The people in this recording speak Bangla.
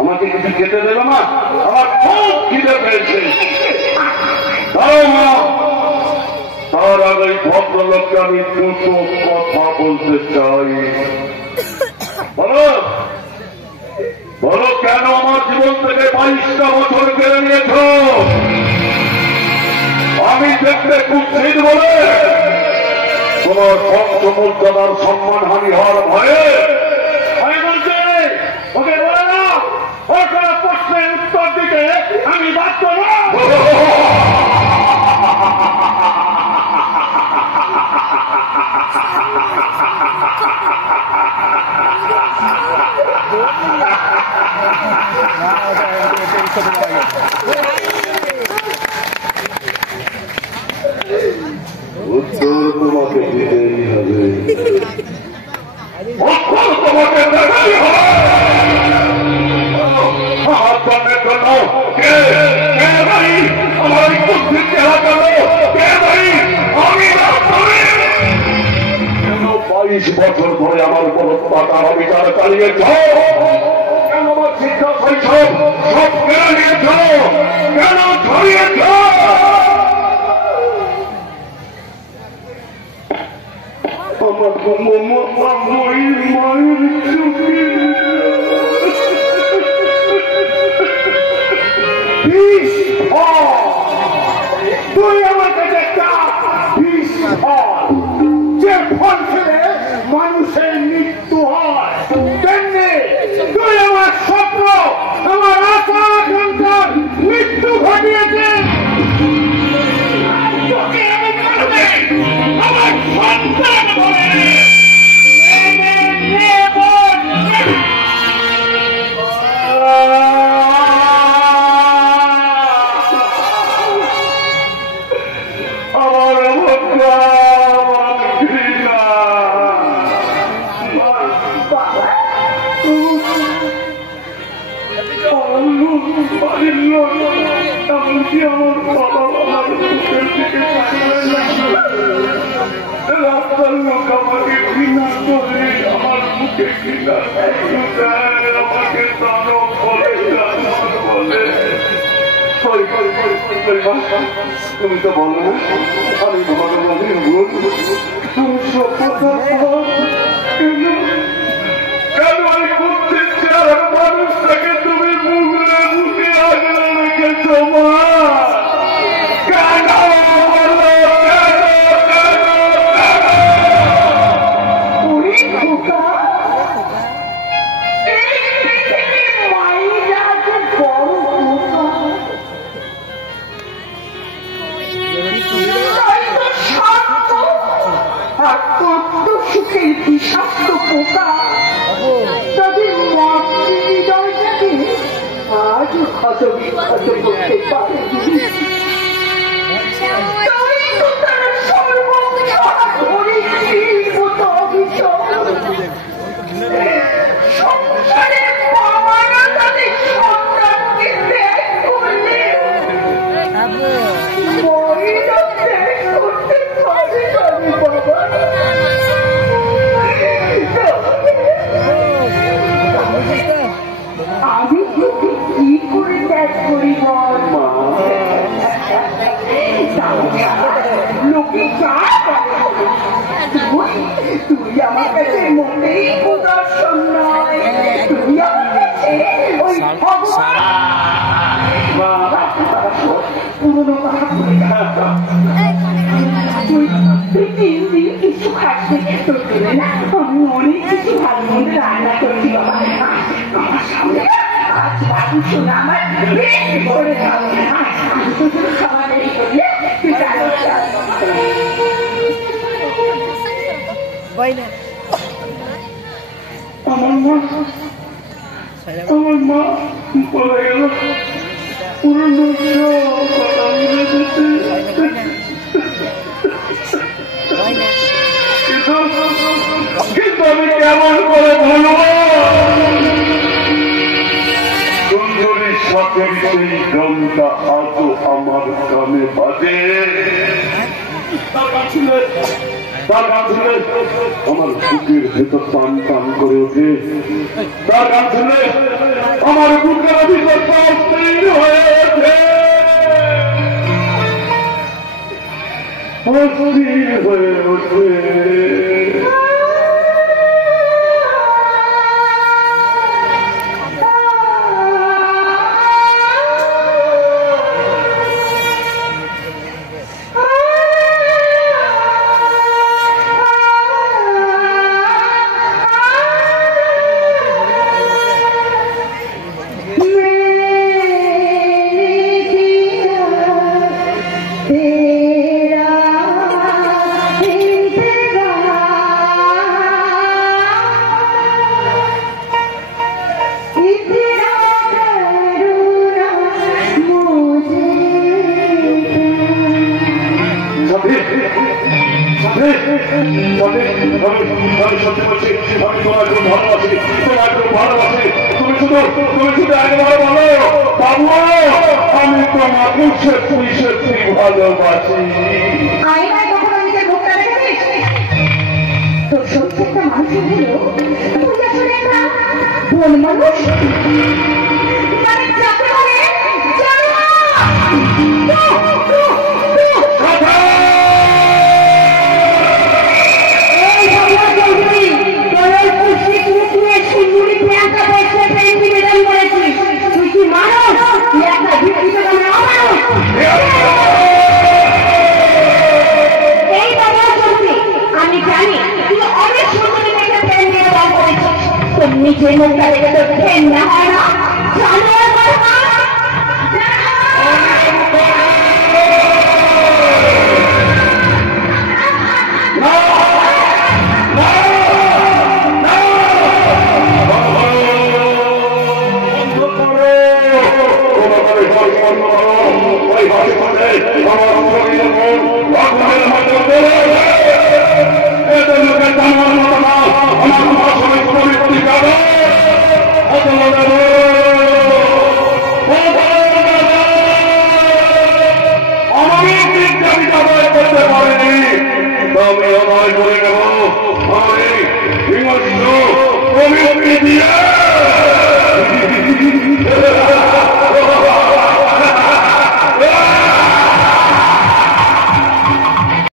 আমাকে কিছু খেতে দেবে মা, আমার খুব খিদে পেয়েছে। তার আগে ভদ্রলোককে আমি দুটো কথা বলতে চাই। বলো বলো, কেন আমার জীবন থেকে 22টা বছর কেড়ে নিয়েছ? আমি দেখতে খুব ঠিক বলে তোমার পঞ্চমর্যাদার সম্মান হানি হওয়ার ভয়ে আমি বলছি ওকে বলে না, ওর কোনো প্রশ্নের উত্তর দিতে আমি বাধ্য না। উত্তর তোমাকে দিতেই হবে, উত্তর তোমাকে দেখাই হবে। আমার জন্মের জন্য কে ভাই আমার এই বুদ্ধির চেহারা করলো? কে ভাই? আমি না তুমি। 22 বছর ধরে আমার বলৎকার অবিচার চালিয়েছ, কেন আমার শিক্ষা শৈশব সব কেড়ে নিয়েছ, কেন ছড়িয়েছ? আমার মায়ের চোখে তুই আমার কাছে একটা বিষ ফল, যে ফল খেলে মানুষের মৃত্যু হয়, তেমনি তুই আমার স্বপ্ন, আমার আশা আকাঙ্ক্ষার মৃত্যু ঘটিয়েছে। আমার সন্তান বলে এমনকি আমার বাবা আমার মুখের দিকে রাস্তার লোক আমাকে ঘৃণা করে, আমার মুখে ঘৃণা দেয়, আমাকে দানব বলে, জানোয়ার বলে। তুমি তো বলো না আমি তোমাকে বলি ভুল, তুমি সব কথা কেন আমি করতে চার মানুষটাকে তুমি মুখে মুখে আগলে রেখেছ মা? কেন সুখের বিষাক্ত পোকা তাদের মাতৃহৃদয়টাকে আজ ক্ষত বিক্ষত করতে পারেনি। তারা সর্বত্র মতো অভিযোগ সংসারে বাবারা তাদের সন্তানকে ত্যাগ করলে মহিলা ত্যাগ করতে পারে বাবা। আমি কি করে ত্যাগ করি বল? লোকে তুই আমার কাছে মোটেই প্রদর্শন নয়, তুই আমার কাছে ওই পুরোনো কথা তুই 3 দিন কিছু খাচ্ছি তোর জন্য না, আমি অনেক কিছু ভালো মন্দ রান্না করছি বাবা। আমার সামনে শোনা আমার করে খাওয়া দেরি করলে আমার মা বলে গেল পুরনো কিন্তু আমি কেমন করে বলব? সুন্দরীর সাথে সেই গানটা আজও আমার কানে বাজে। তার গান শুনলে আমার বুকের ভেতর টান টান করে ওঠে, তার গান শুনলে আমার বুকের ভিতর টান হয়ে ওঠে, অস্থির হয়ে ওঠে। আমি সত্যি বলছি, আমি তোমার খুব ভালোবাসি, তোমার খুব ভালোবাসি। তুমি শুধু একবার বলো বাবু, আমি তোমাকে সত্যি সত্যি ভালোবাসি। তোর সত্যি একটা মানুষ হলো তুই আসলে একটা বন মানুষ, মানে যাকে বলে নিজের মুখটা দেখে তো ফেন না হয় না জানো আমার